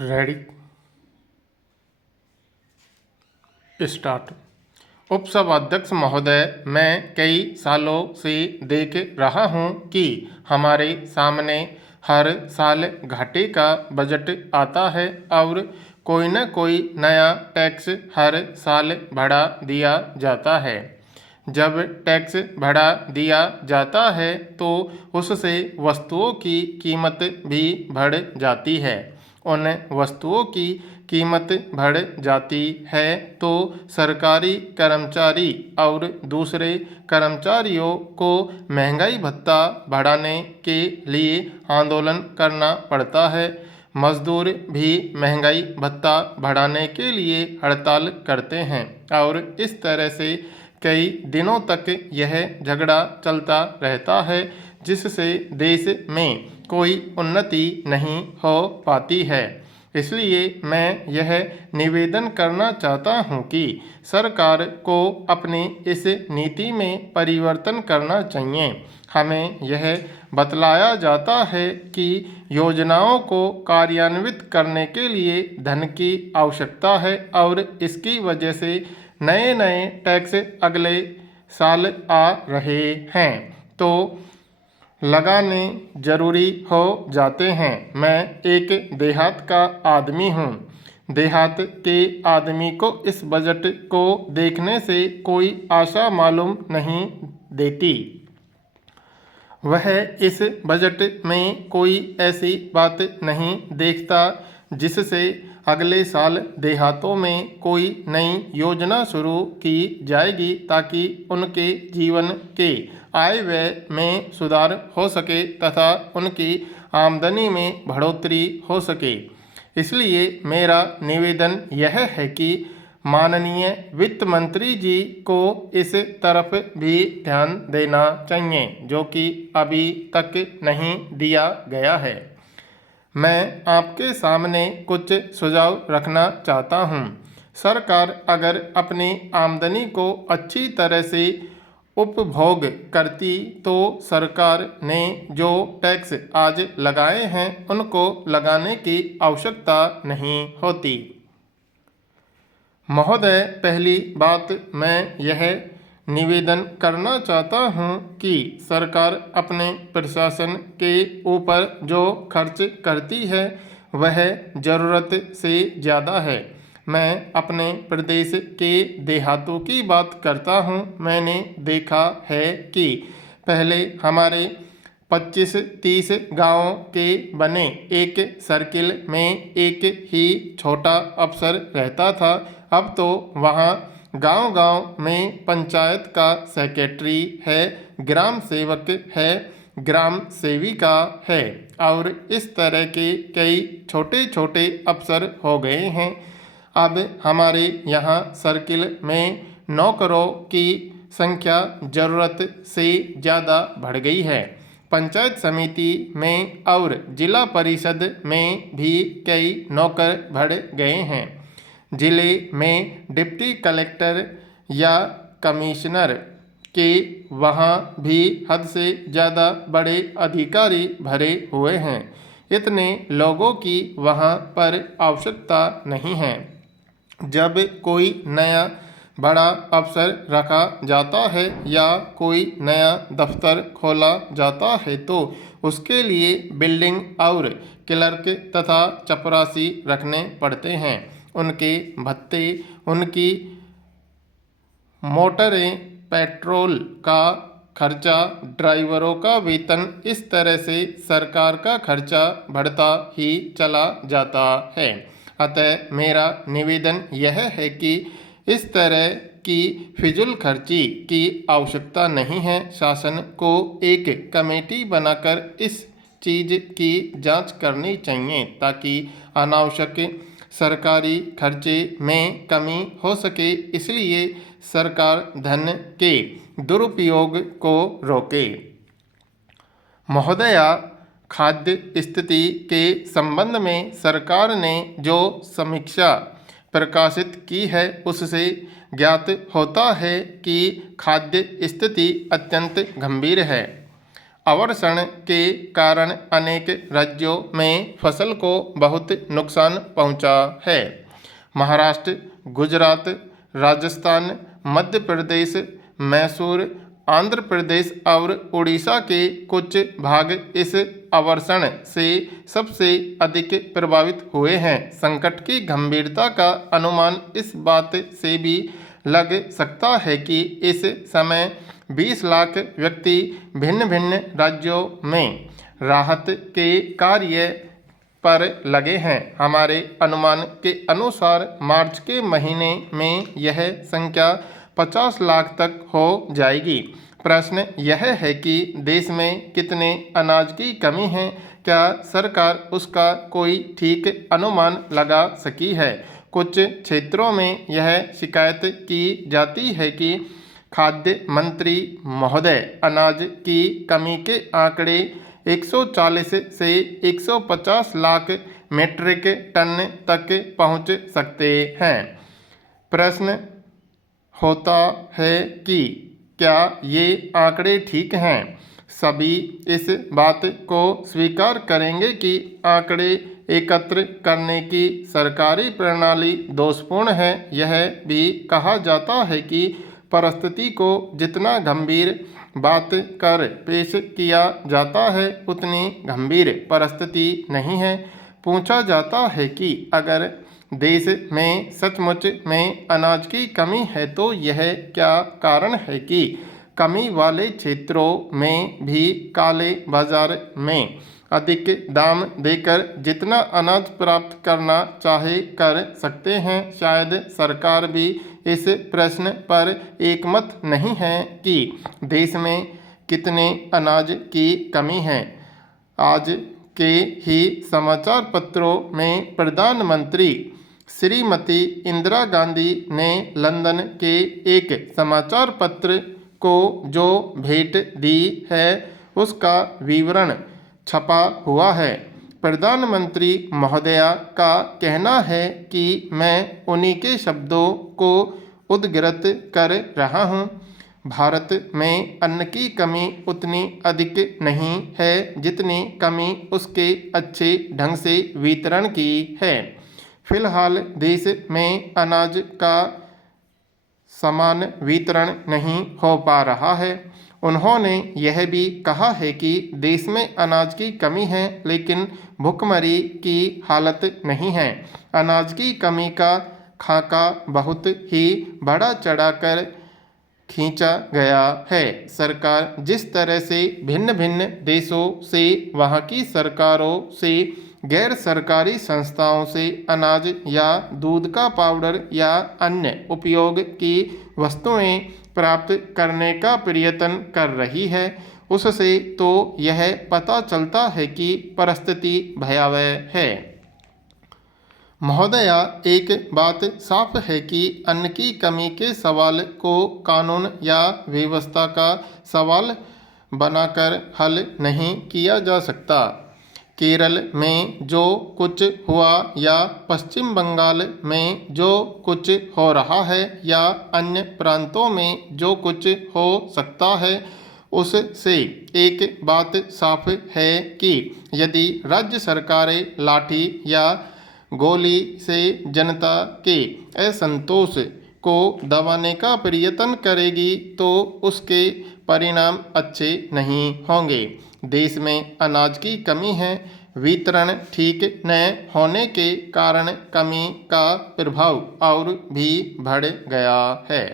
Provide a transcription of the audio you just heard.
Ready start. उपसभाध्यक्ष महोदय, मैं कई सालों से देख रहा हूं कि हमारे सामने हर साल घाटे का बजट आता है और कोई न कोई नया टैक्स हर साल बढ़ा दिया जाता है। जब टैक्स बढ़ा दिया जाता है तो उससे वस्तुओं की कीमत भी बढ़ जाती है। उन वस्तुओं की कीमत बढ़ जाती है तो सरकारी कर्मचारी और दूसरे कर्मचारियों को महंगाई भत्ता बढ़ाने के लिए आंदोलन करना पड़ता है। मजदूर भी महंगाई भत्ता बढ़ाने के लिए हड़ताल करते हैं और इस तरह से कई दिनों तक यह झगड़ा चलता रहता है, जिससे देश में कोई उन्नति नहीं हो पाती है। इसलिए मैं यह निवेदन करना चाहता हूं कि सरकार को अपनी इस नीति में परिवर्तन करना चाहिए। हमें यह बतलाया जाता है कि योजनाओं को कार्यान्वित करने के लिए धन की आवश्यकता है और इसकी वजह से नए नए टैक्स अगले साल आ रहे हैं तो लगाने जरूरी हो जाते हैं। मैं एक देहात का आदमी हूँ। देहात के आदमी को इस बजट को देखने से कोई आशा मालूम नहीं देती। वह इस बजट में कोई ऐसी बात नहीं देखता जिससे अगले साल देहातों में कोई नई योजना शुरू की जाएगी ताकि उनके जीवन के आय व्यय में सुधार हो सके तथा उनकी आमदनी में बढ़ोतरी हो सके। इसलिए मेरा निवेदन यह है कि माननीय वित्त मंत्री जी को इस तरफ भी ध्यान देना चाहिए, जो कि अभी तक नहीं दिया गया है। मैं आपके सामने कुछ सुझाव रखना चाहता हूँ। सरकार अगर अपनी आमदनी को अच्छी तरह से उपभोग करती तो सरकार ने जो टैक्स आज लगाए हैं उनको लगाने की आवश्यकता नहीं होती। महोदय, पहली बात मैं यह निवेदन करना चाहता हूं कि सरकार अपने प्रशासन के ऊपर जो खर्च करती है वह ज़रूरत से ज़्यादा है। मैं अपने प्रदेश के देहातों की बात करता हूं। मैंने देखा है कि पहले हमारे 25-30 गाँवों के बने एक सर्किल में एक ही छोटा अफसर रहता था। अब तो वहाँ गांव-गांव में पंचायत का सेक्रेटरी है, ग्राम सेवक है, ग्राम सेविका है और इस तरह के कई छोटे छोटे अफसर हो गए हैं। अब हमारे यहाँ सर्किल में नौकरों की संख्या ज़रूरत से ज़्यादा बढ़ गई है। पंचायत समिति में और जिला परिषद में भी कई नौकर बढ़ गए हैं। जिले में डिप्टी कलेक्टर या कमिश्नर के वहाँ भी हद से ज़्यादा बड़े अधिकारी भरे हुए हैं। इतने लोगों की वहाँ पर आवश्यकता नहीं है। जब कोई नया बड़ा अफसर रखा जाता है या कोई नया दफ्तर खोला जाता है तो उसके लिए बिल्डिंग और क्लर्क तथा चपरासी रखने पड़ते हैं। उनके भत्ते, उनकी मोटरें, पेट्रोल का खर्चा, ड्राइवरों का वेतन, इस तरह से सरकार का खर्चा बढ़ता ही चला जाता है। अतः मेरा निवेदन यह है कि इस तरह की फिजूल खर्ची की आवश्यकता नहीं है। शासन को एक कमेटी बनाकर इस चीज़ की जांच करनी चाहिए ताकि अनावश्यक सरकारी खर्चे में कमी हो सके। इसलिए सरकार धन के दुरुपयोग को रोके। महोदया, खाद्य स्थिति के संबंध में सरकार ने जो समीक्षा प्रकाशित की है उससे ज्ञात होता है कि खाद्य स्थिति अत्यंत गंभीर है। अवर्षण के कारण अनेक राज्यों में फसल को बहुत नुकसान पहुंचा है। महाराष्ट्र, गुजरात, राजस्थान, मध्य प्रदेश, मैसूर, आंध्र प्रदेश और उड़ीसा के कुछ भाग इस अवर्षण से सबसे अधिक प्रभावित हुए हैं। संकट की गंभीरता का अनुमान इस बात से भी लग सकता है कि इस समय 20 लाख व्यक्ति भिन्न भिन्न राज्यों में राहत के कार्य पर लगे हैं। हमारे अनुमान के अनुसार मार्च के महीने में यह संख्या 50 लाख तक हो जाएगी। प्रश्न यह है कि देश में कितने अनाज की कमी है? क्या सरकार उसका कोई ठीक अनुमान लगा सकी है? कुछ क्षेत्रों में यह शिकायत की जाती है कि खाद्य मंत्री महोदय अनाज की कमी के आंकड़े 140 से 150 लाख मीट्रिक टन तक पहुंच सकते हैं। प्रश्न होता है कि क्या ये आंकड़े ठीक हैं? सभी इस बात को स्वीकार करेंगे कि आंकड़े एकत्र करने की सरकारी प्रणाली दोषपूर्ण है। यह भी कहा जाता है कि परिस्थिति को जितना गंभीर बात कर पेश किया जाता है उतनी गंभीर परिस्थिति नहीं है। पूछा जाता है कि अगर देश में सचमुच में अनाज की कमी है तो यह क्या कारण है कि कमी वाले क्षेत्रों में भी काले बाजार में अधिक दाम देकर जितना अनाज प्राप्त करना चाहे कर सकते हैं। शायद सरकार भी इस प्रश्न पर एकमत नहीं है कि देश में कितने अनाज की कमी है। आज के ही समाचार पत्रों में प्रधानमंत्री श्रीमती इंदिरा गांधी ने लंदन के एक समाचार पत्र को जो भेंट दी है उसका विवरण छपा हुआ है। प्रधानमंत्री महोदया का कहना है कि मैं उन्हीं के शब्दों को उद्धृत कर रहा हूँ। भारत में अन्न की कमी उतनी अधिक नहीं है जितनी कमी उसके अच्छे ढंग से वितरण की है। फिलहाल देश में अनाज का समान वितरण नहीं हो पा रहा है। उन्होंने यह भी कहा है कि देश में अनाज की कमी है लेकिन भुखमरी की हालत नहीं है। अनाज की कमी का खाका बहुत ही बढ़ा चढ़ाकर खींचा गया है। सरकार जिस तरह से भिन्न भिन्न देशों से, वहाँ की सरकारों से, गैर सरकारी संस्थाओं से अनाज या दूध का पाउडर या अन्य उपयोग की वस्तुएं प्राप्त करने का प्रयत्न कर रही है, उससे तो यह पता चलता है कि परिस्थिति भयावह है। महोदया, एक बात साफ है कि अन्न की कमी के सवाल को कानून या व्यवस्था का सवाल बनाकर हल नहीं किया जा सकता। केरल में जो कुछ हुआ या पश्चिम बंगाल में जो कुछ हो रहा है या अन्य प्रांतों में जो कुछ हो सकता है, उससे एक बात साफ है कि यदि राज्य सरकारें लाठी या गोली से जनता के असंतोष को दबाने का प्रयत्न करेगी तो उसके परिणाम अच्छे नहीं होंगे। देश में अनाज की कमी है। वितरण ठीक न होने के कारण कमी का प्रभाव और भी बढ़ गया है।